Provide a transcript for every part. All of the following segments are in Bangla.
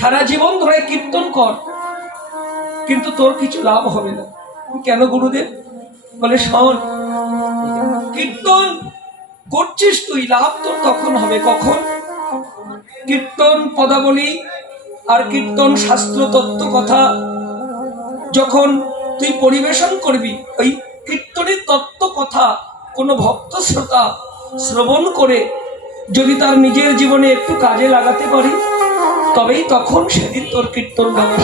সারা জীবন ধরে কীর্তন কর। কিন্তু তোর কিছু লাভ হবে না। কেন গুরুদেব? বলে, শোন, কীর্তন করছিস তুই, লাভ তোর তখন হবে কখন? কীর্তন পদাবলী আর কীর্তন শাস্ত্র তত্ত্ব কথা যখন তুই পরিবেশন করবি, ওই কীর্তনের তত্ত্ব কথা কোনো ভক্ত শ্রোতা শ্রবণ করে যদি তার নিজের জীবনে একটু কাজে লাগাতে পারি তবেই তখন সেদিন তোর কীর্তন গাওয়া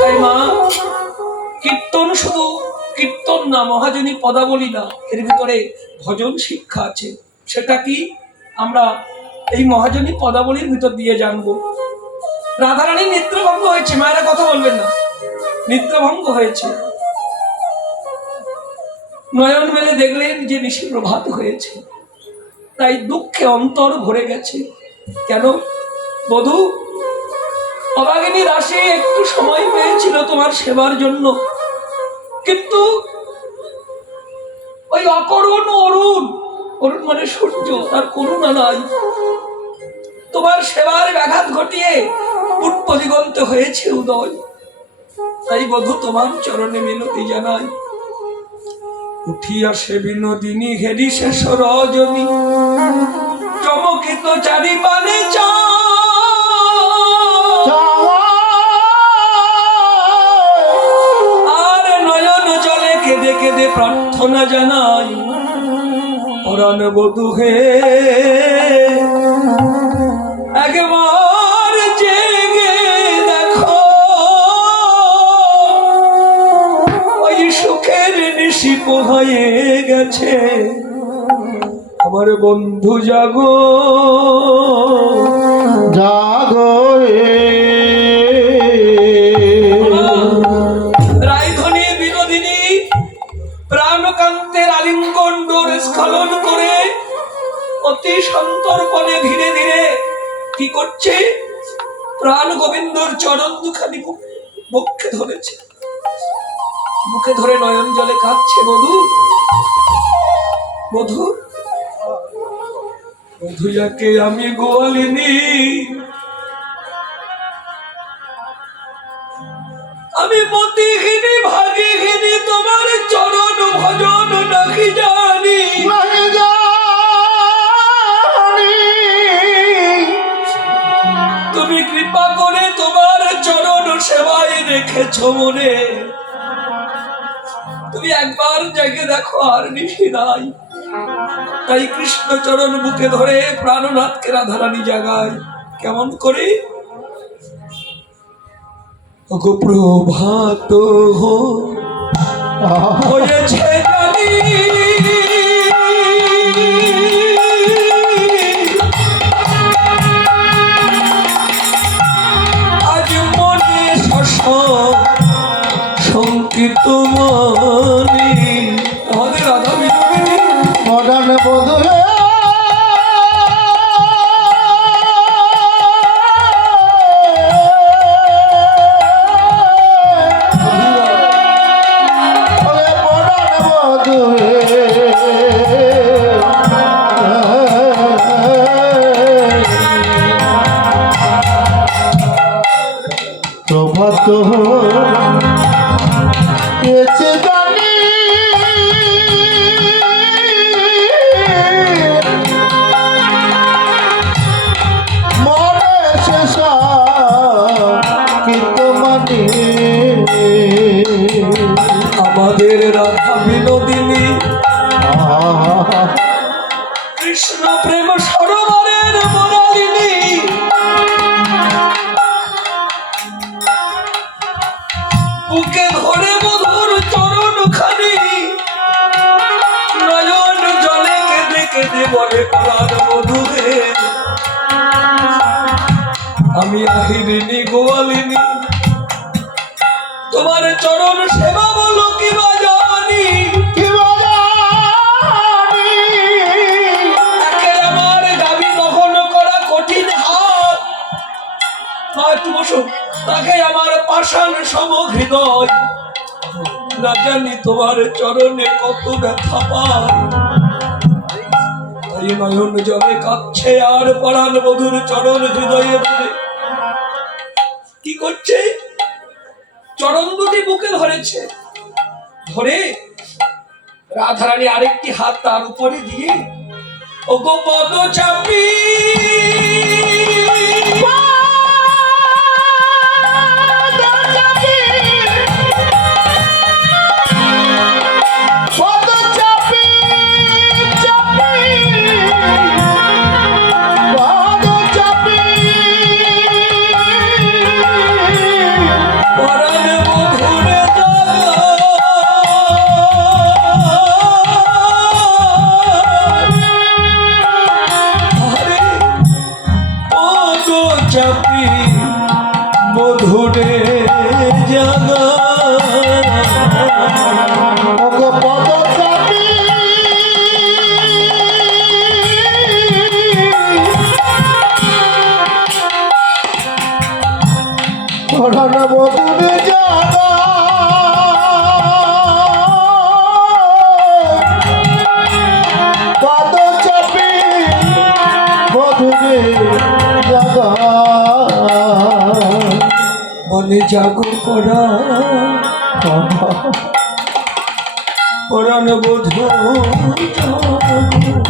তাই মা, কীর্তন শুধু কীর্তন না, মহাজনী পদাবলী না, এর ভিতরে ভজন শিক্ষা আছে। সেটা কি? আমরা এই মহাজনী পদাবলীর ভিতর দিয়ে জানব। রাধারানী নেত্রভঙ্গ হয়েছে, মায়েরা কথা বলবেন না। নেত্রভঙ্গ হয়েছে। নয়ন মেলে দেখলেন যে নিশি প্রভাত হয়েছে। তাই দুঃখে অন্তর ভরে গেছে। কেন? বধূ অবাগিনী রাশি একটু সময় পেয়েছিল তোমার সেবার জন্য। কিন্তু ওই অকরুণ অরুণ অরুণ মানে সূর্য, তার করুণা নাই। তোমার সেবার ব্যাঘাত ঘটিয়ে পূর্ব দিগন্ত হয়েছে উদয়। তাই বধু, তোমার চরণে মিনতি জানাই। উঠিয়া সে বিনোদিনী হেরি শেষ রজনী চমকিত চারি পানে আর নয়ন জলে কেঁদে কেঁদে প্রার্থনা জানাই, পরাণ বধু হে। একবার সুখের নিশি পোহায়ে গেছে। আমার বন্ধু জাগো। জাগো রায়ধনী বিনোদিনী প্রাণকান্তের আলিঙ্গন ডোর স্খলন করে অতি সন্তর্পণে ধীরে ধীরে কি করছে? প্রাণ গোবিন্দর চরণ দুখানি বুক- বক্ষে ধরেছে। মুখে ধরে নয়ন জলে কাঁদছে মধু মধু মধু যাকে আমি গোয়ালিনী। আমি মতিহীনী ভাগিহীনী তোমার চরণ ভজন নাকি জানি। তুমি কৃপা করে তোমার চরণ সেবায় রেখেছ মনে। তুমি একবার জেগে দেখো আর নিশি নাই। তাই কৃষ্ণ চরণ বুকে ধরে প্রাণনাথকে রাধারানী জাগায়। কেমন করে? প্রভাত হয়েছে সম হৃদয় না জানি তোমার চরণে কত ব্যথা পায়। ভয়ে নয়ন জলে কাচ্ছে আর পরাণ বধুর চরণ হৃদয়ে ধরে কি করছে? চরণ দুটি বুকে ধরেছে। ধরে রাধারানী আরেকটি হাত তার উপরে দিয়ে ও গো পদ চাপি। জাগা বলে জাগো পরা পরাণ বধু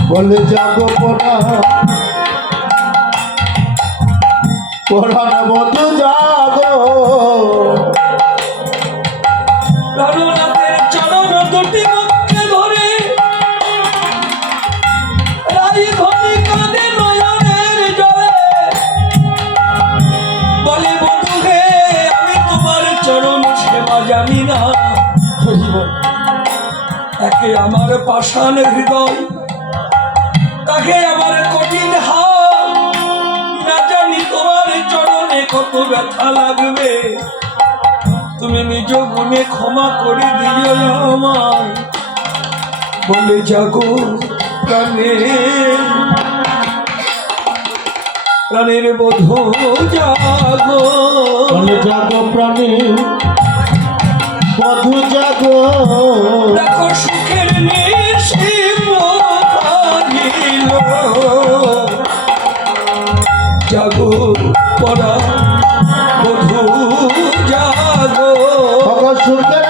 বলে জাগো পড়া পড়ার মতো যাব বল। আমার পাষাণ হৃদয়, তাকে আমার কঠিন হাত। না জানি তোমার চরণে কত ব্যথা লাগবে। তুমি নিজ গুণে ক্ষমা করে দিও আমায়। বলে জাগো প্রাণে। প্রাণের বোধ জাগো। বলে যাব প্রাণী। বধু যাগো দেখো সুখের নিশিম ভাঙিল জাগো পরা বধু জাগো। সুখের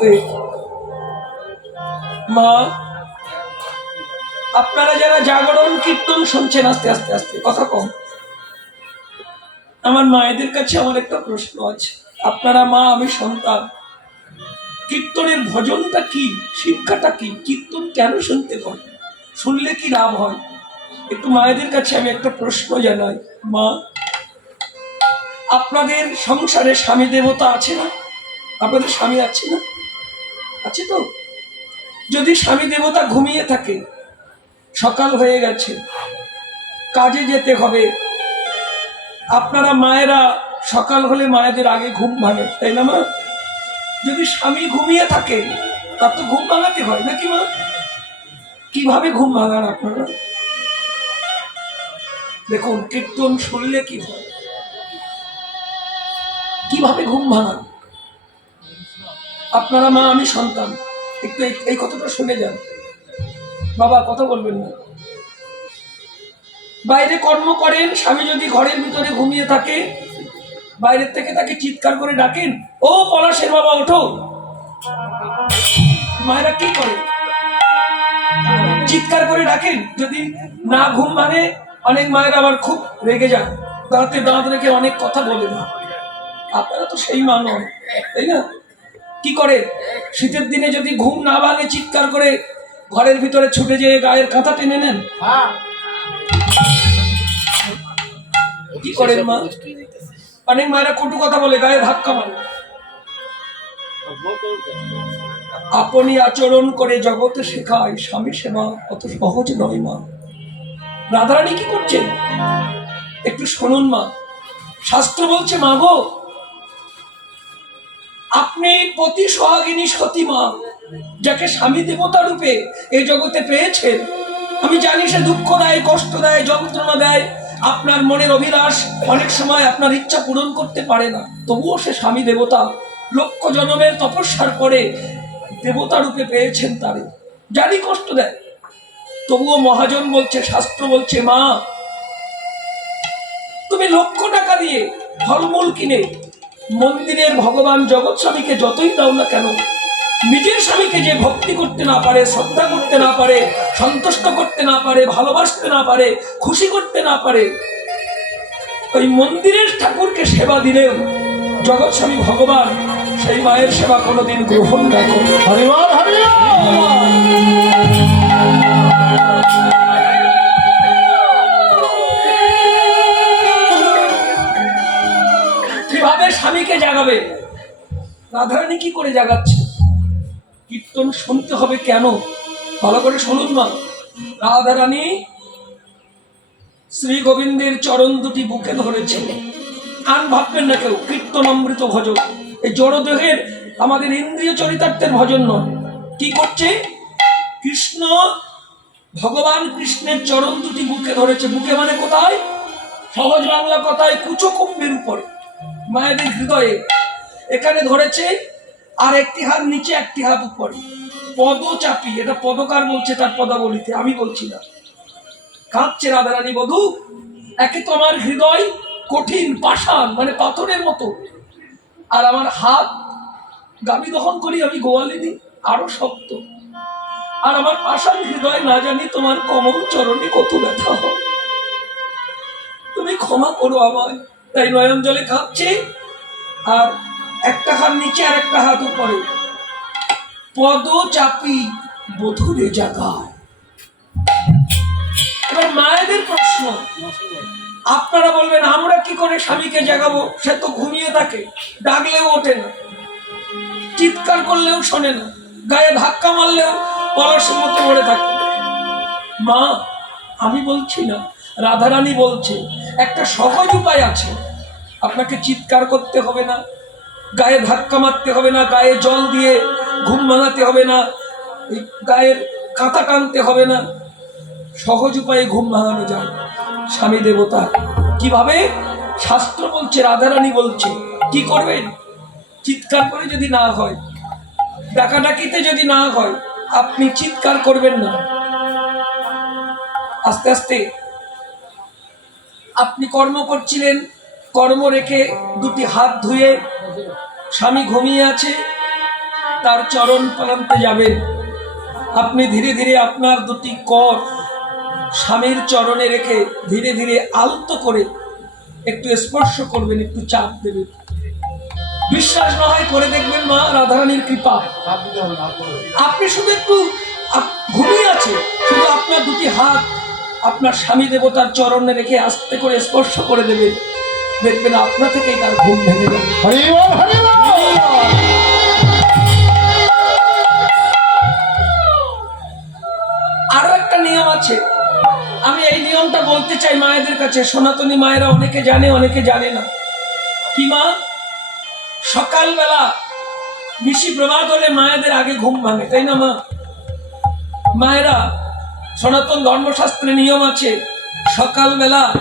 আস্তে মা, আপনারা যারা জাগরণ, কীর্তন শুনছেন, আস্তে আস্তে আস্তে, কথা কম। আমার মায়েদের কাছে আমার একটা প্রশ্ন আছে। আপনারা মা, আমি সন্তান। কীর্তনের ভজনটা কি? শিক্ষাটা কি? কীর্তন কেন শুনতে হয়? শুনলে কি লাভ হয়? একটু মায়েদের কাছে আমি একটা প্রশ্ন জানাই। মা, আপনাদের সংসারে স্বামী দেবতা আছে না? আপনাদের স্বামী আছে না? আছে তো? যদি স্বামী দেবতা ঘুমিয়ে থাকে, সকাল হয়ে গেছে, কাজে যেতে হবে। আপনারা মায়েরা সকাল হলে মায়েদের আগে ঘুম ভাঙে তাই না মা? যদি স্বামী ঘুমিয়ে থাকে, তার তো ঘুম ভাঙাতে হয়, নাকি মা? কীভাবে ঘুম ভাঙান আপনারা? দেখুন, কীর্তন শুনলে কি হয়? কীভাবে ঘুম ভাঙান? আপনারা মা, আমি সন্তান। একটু এই- কথাটা শুনে যান। বাবা কথা বলবেন না। বাইরে কর্ম করেন, স্বামী যদি ঘরের ভিতরে ঘুমিয়ে থাকে, বাইরের থেকে তাকে চিৎকার করে ডাকেন, ও পলাশের বাবা, ওঠো। মায়েরা কি করে? চিৎকার করে ডাকেন, যদি না ঘুম মানে অনেক মায়েরা আবার খুব রেগে যান। দাঁতে দাঁত রেখে অনেক কথা বলে না আপনারা তো সেই মানব তাই না? কি করে? শীতের দিনে যদি ঘুম না ভাঙে চিৎকার করে ঘরের ভিতরে ছুটে যেয়ে গায়ের কাঁথা টেনে নেন। কি করেন মা? অনেক মায়েরা কটু কথা বলে গায়ে ধাক্কা মারে। আপনি আচরণ করে জগতে শেখায় স্বামী সেবা অত সহজ নয় মা। রাধারানী কি করছেন? একটু শুনুন মা। শাস্ত্র বলছে মা গো আপনি পতি সোহাগিনী সতীমা, যাকে স্বামী দেবতা রূপে এই জগতে পেয়েছেন। আমি জানি সে দুঃখ দেয়, কষ্ট দেয়, যন্ত্রণা দেয়। আপনার মনের অভিলাষ অনেক সময় আপনার ইচ্ছা পূরণ করতে পারে না। তবুও সে স্বামী দেবতা লক্ষ জনমের তপস্যার পরে দেবতা রূপে পেয়েছেন তারে। জানি কষ্ট দেয়। তবুও মহাজন বলছে, শাস্ত্র বলছে, মা, তুমি লক্ষ টাকা দিয়ে ফলমূল কিনে মন্দিরের ভগবান জগৎ স্বামীকে যতই দাও না কেন নিজের স্বামীকে যে ভক্তি করতে না পারে শ্রদ্ধা করতে না পারে সন্তুষ্ট করতে না পারে ভালোবাসতে না পারে খুশি করতে না পারে ওই মন্দিরের ঠাকুরকে সেবা দিলেও জগৎ স্বামী ভগবান সেই মায়ের সেবা কোনোদিন গ্রহণ না করে। জাগাবে। রাধারানী কি করে জাগাচ্ছে? কীর্তন শুনতে হবে কেন? ভালো করে শুনুন না রাধারানী শ্রী গোবিন্দের চরণ দুটি বুকে ধরেছে। আন ভাববেন না কেউ, কীর্তন অমৃত ভজন। এই জড়দেহের আমাদের ইন্দ্রিয় চরিতার্থের ভজন নয়। কি করছে? কৃষ্ণ, ভগবান কৃষ্ণের চরণ দুটি বুকে ধরেছে। বুকে মানে কোথায়? সহজ বাংলা কথায় কুচো কুম্ভের উপরে। মায়েদের হৃদয়ে এখানে ধরেছে, আর একটি হাত নিচে, একটি হাত উপরে। পদ চাপি, এটা পদকার বলছে তার পদাবলিতে, আমি বলছি না। কাঁদছে রাধারানী বধূ, একে তো আমার হৃদয় কঠিন, পাষাণ মানে পাথরের মতো। আর আমার হাত গাবি দহন করি আমি, গোয়ালিনী, আরও শক্ত। আর আমার পাষাণ হৃদয় না জানি তোমার কমল চরণে কত ব্যথা হয়। তুমি ক্ষমা করো আমায়। তাই নয়ন জলে কাঁপছে আর একটা হাত নিচে আর একটা হাত উপরে। পদ চাপি বধুরে জাগায়। এবার মায়েদের প্রশ্ন, আপনারা বলবেন, আমরা কি করে স্বামীকে জাগাবো? সে তো ঘুমিয়ে থাকে, ডাকলেও ওঠে না। চিৎকার করলেও শোনে না, গায়ে ধাক্কা মারলেও পলাশের মতো পড়ে থাকে। মা, আমি বলছি না, রাধারানী বলছে একটা সহজ উপায় আছে। আপনাকে চিৎকার করতে হবে না, গায়ে ধাক্কা মারতে হবে না, গায়ে জল দিয়ে ঘুম ভাঙাতে হবে না গায়ের কাঁথা টানতে হবে না। সহজ উপায়ে ঘুম ভাঙানো যায়। স্বামী দেবতা, কীভাবে? শাস্ত্র বলছে, রাধারানী বলছে, কি করবেন? চিৎকার করে যদি না হয়, ডাকাডাকিতে যদি না হয়, আপনি চিৎকার করবেন না। আস্তে আস্তে আপনি কর্ম করছিলেন, কর্ম রেখে দুটি হাত ধুয়ে স্বামী ঘুমিয়ে আছে, তার চরণ প্রান্তে যাবেন আপনি ধীরে ধীরে আপনার দুটি কর স্বামীর চরণে রেখে ধীরে ধীরে আলতো করে একটু স্পর্শ করবেন, একটু চাপ দেবেন। বিশ্বাস না হয় করে দেখবেন মা, রাধারানীর কৃপা। আপনি শুধু একটু ঘুমিয়ে আছে, শুধু আপনার দুটি হাত আপনার স্বামী দেবতার চরণে রেখে আস্তে করে স্পর্শ করে দেবেন দেখবেন আপনা থেকেই তার ঘুম ভেঙে যাবে। হরিবল আরও একটা নিয়ম আছে। আমি এই নিয়মটা বলতে চাই মায়েদের কাছে। সনাতনী মায়েরা অনেকে জানে অনেকে জানে না। কি মা? সকালবেলা নিশি প্রভাত হলে মায়েদের আগে ঘুম ভাঙে তাই না মা? মায়েরা সনাতন ধর্মশাস্ত্রে নিয়ম আছে, সকালবেলা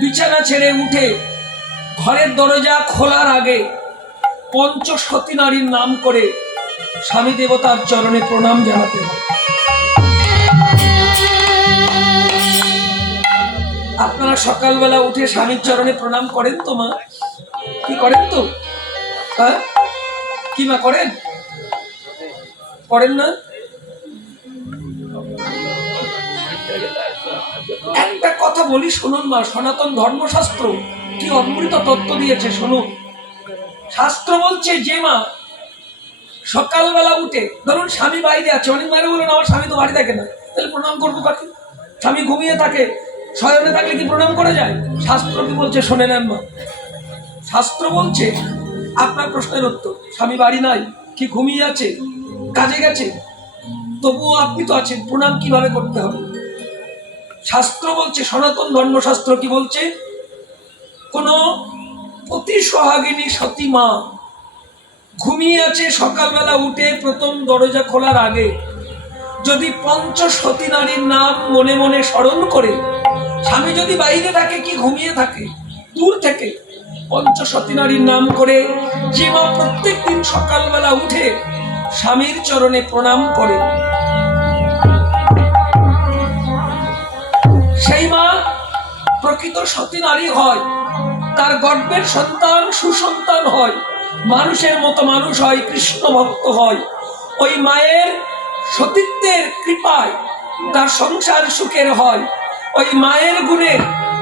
বিছানা ছেড়ে উঠে ঘরের দরজা খোলার আগে পঞ্চসতী নারীর নাম করে স্বামী দেবতার চরণে প্রণাম জানাতে হয়। আপনারা সকালবেলা উঠে স্বামীর চরণে প্রণাম করেন তো মা? কি করেন তো? হ্যাঁ? কি মা করেন? করেন না? একটা কথা বলি শুনুন মা সনাতন ধর্মশাস্ত্র কি অমৃত তত্ত্ব দিয়েছে, শুনুন। শাস্ত্র বলছে, যে মা সকালবেলা উঠে, ধরুন স্বামী বাইরে আছে, অনেক বাইরে বলেন আমার স্বামী তো বাড়ি থাকে না। তাহলে প্রণাম করব কাকে? স্বামী ঘুমিয়ে থাকে, শয়নে থাকলে কি প্রণাম করা যায়? শাস্ত্র কি বলছে, শোনে নেন মা। শাস্ত্র বলছে, আপনার প্রশ্নের উত্তর, স্বামী বাড়ি নাই, কি ঘুমিয়ে আছে, কাজে গেছে? তবুও আপনি তো আছেন, প্রণাম কীভাবে করতে হবে? শাস্ত্র বলছে, সনাতন ধর্মশাস্ত্র কি বলছে? কোন অতি সোহাগিনী সতী মা ঘুমিয়ে আছে সকালবেলা উঠে প্রথম দরজা খোলার আগে। যদি পঞ্চ সতী নারীর নাম মনে মনে স্মরণ করে, স্বামী যদি বাইরে থাকে কি ঘুমিয়ে থাকে? দূর থেকে। পঞ্চ সতী নারীর নাম করে যে মা প্রত্যেক দিন সকালবেলা উঠে স্বামীর চরণে প্রণাম করে। সেই মা প্রকৃত সতী নারী হয়। তার গর্বের সন্তান, সুসন্তান হয়। মানুষের মতো মানুষ হয়, কৃষ্ণ ভক্ত হয়। ওই মায়ের সতীত্বের কৃপায় তার সংসার সুখের হয়। ওই মায়ের গুণে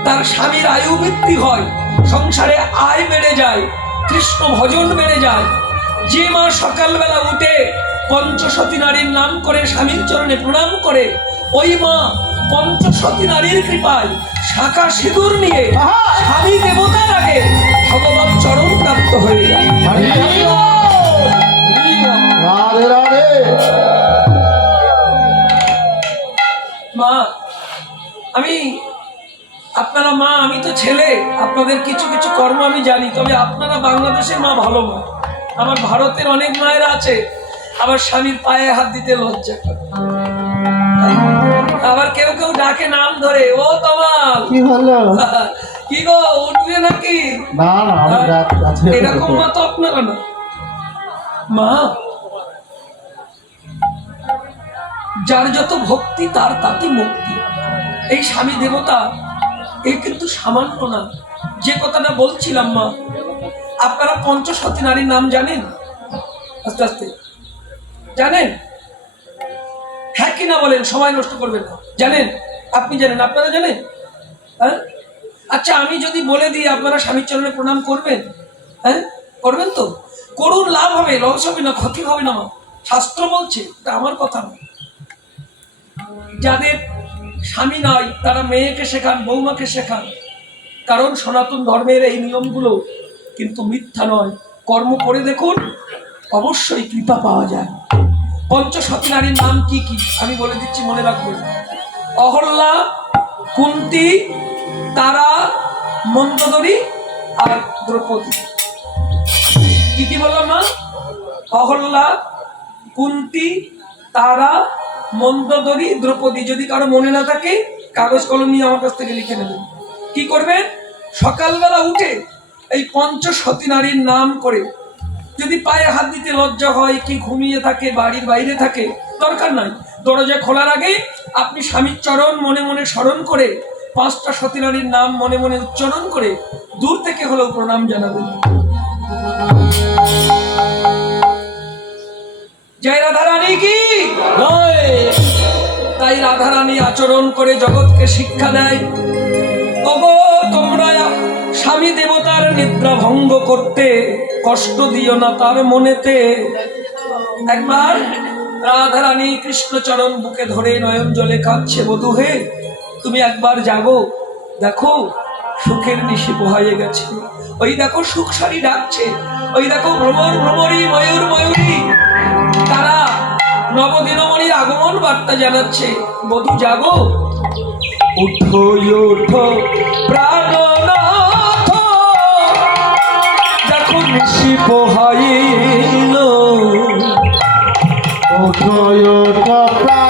তার স্বামীর আয়ু বৃদ্ধি হয়। সংসারে আয় বেড়ে যায়, কৃষ্ণ ভজন বেড়ে যায়। যে মা সকালবেলা উঠে পঞ্চসতী নারীর নাম করে স্বামীর চরণে প্রণাম করে, ওই মা পঞ্চসতী নারীর কৃপায় শাখা সিঁদুর নিয়ে স্বামী দেবতার আগে ভগবান চরণ প্রাপ্ত হয়ে যায়। মা আমি আপনারা মা আমি তো ছেলে আপনাদের কিছু কিছু কর্ম আমি জানি তবে আপনারা বাংলাদেশের মা ভালো মা। আমার ভারতের অনেক মায়েরা আছে আবার স্বামীর পায়ে হাত দিতে লজ্জা করে। আবার কেউ কেউ ডাকে নাম ধরে ও তমাল। কি হলো? কি গো উঠবে নাকি? না না আমি রাত আজকে এরকম মা তো আপনারা না। মা যার যত ভক্তি তার তাতে মুক্তি। এই স্বামী দেবতা এ কিন্তু সামান্য না। যে কথাটা বলছিলাম মা আপনারা পঞ্চসতী নারীর নাম জানেন? আস্তে আস্তে। জানেন? হ্যাঁ কি না বলেন, সময় নষ্ট করবেন না। জানেন? আপনি জানেন, আপনারা জানেন? হ্যাঁ? আচ্ছা আমি যদি বলে দিই, আপনারা স্বামীর চরণে প্রণাম করবেন? হ্যাঁ? করবেন তো? করুন, লাভ হবে, লস হবে না, ক্ষতি হবে না শাস্ত্র বলছে, এটা আমার কথা না যাদের স্বামী নয় তারা মেয়েকে শেখান, বৌমাকে শেখান। কারণ সনাতন ধর্মের এই নিয়মগুলো কিন্তু মিথ্যা নয়। কর্ম করে দেখুন, অবশ্যই কৃপা পাওয়া যায়। পঞ্চসতী নারীর নাম কি কি? আমি বলে দিচ্ছি, মনে রাখবেন। অহল্যা কুন্তি, তারা, মন্দদরি আর দ্রৌপদী। কি কি বললাম না? অহল্যা কুন্তি, তারা, মন্দদরি, দ্রৌপদী। যদি কারও মনে না থাকে, কাগজ কলম নিয়ে আমার কাছ থেকে লিখে নেবেন। কি করবেন? সকালবেলা উঠে এই পঞ্চসতী নারীর নাম করে যদি পায়ে হাত দিতে লজ্জা হয়, কি ঘুমিয়ে থাকে, বাড়ির বাইরে থাকে, দরকার নাই। দরজা খোলার আগে আপনি স্বামীর চরণ মনে মনে স্মরণ করে, পাঁচটা সতী নারীর নাম মনে মনে উচ্চারণ করে, দূর থেকে হলেও প্রণাম জানাবেন। জয় রাধা রানী কি। তাই রাধা রানী আচরণ করে জগৎকে শিক্ষা দেয়। ওগো তোমরা স্বামী দেবতার নিদ্রা ভঙ্গ করতে কষ্ট দিও না তার মনেতে। একবার রাধা রানী কৃষ্ণচরণ বুকে ধরে নয়ন জলে কাঁদছে বধূ হে তুমি একবার জাগো, দেখো সুখের নিশি পোহাইয়ে গেছে। ওই দেখো সুখ সারি ডাকছে, ওই দেখো ভ্রমর ভ্রমরী, ময়ূর ময়ূরী। তারা নবদিনমণির আগমন বার্তা জানাচ্ছে, বধু জাগো, উঠো প্রাণনাথ নিশি পোহাইল। প্রাণ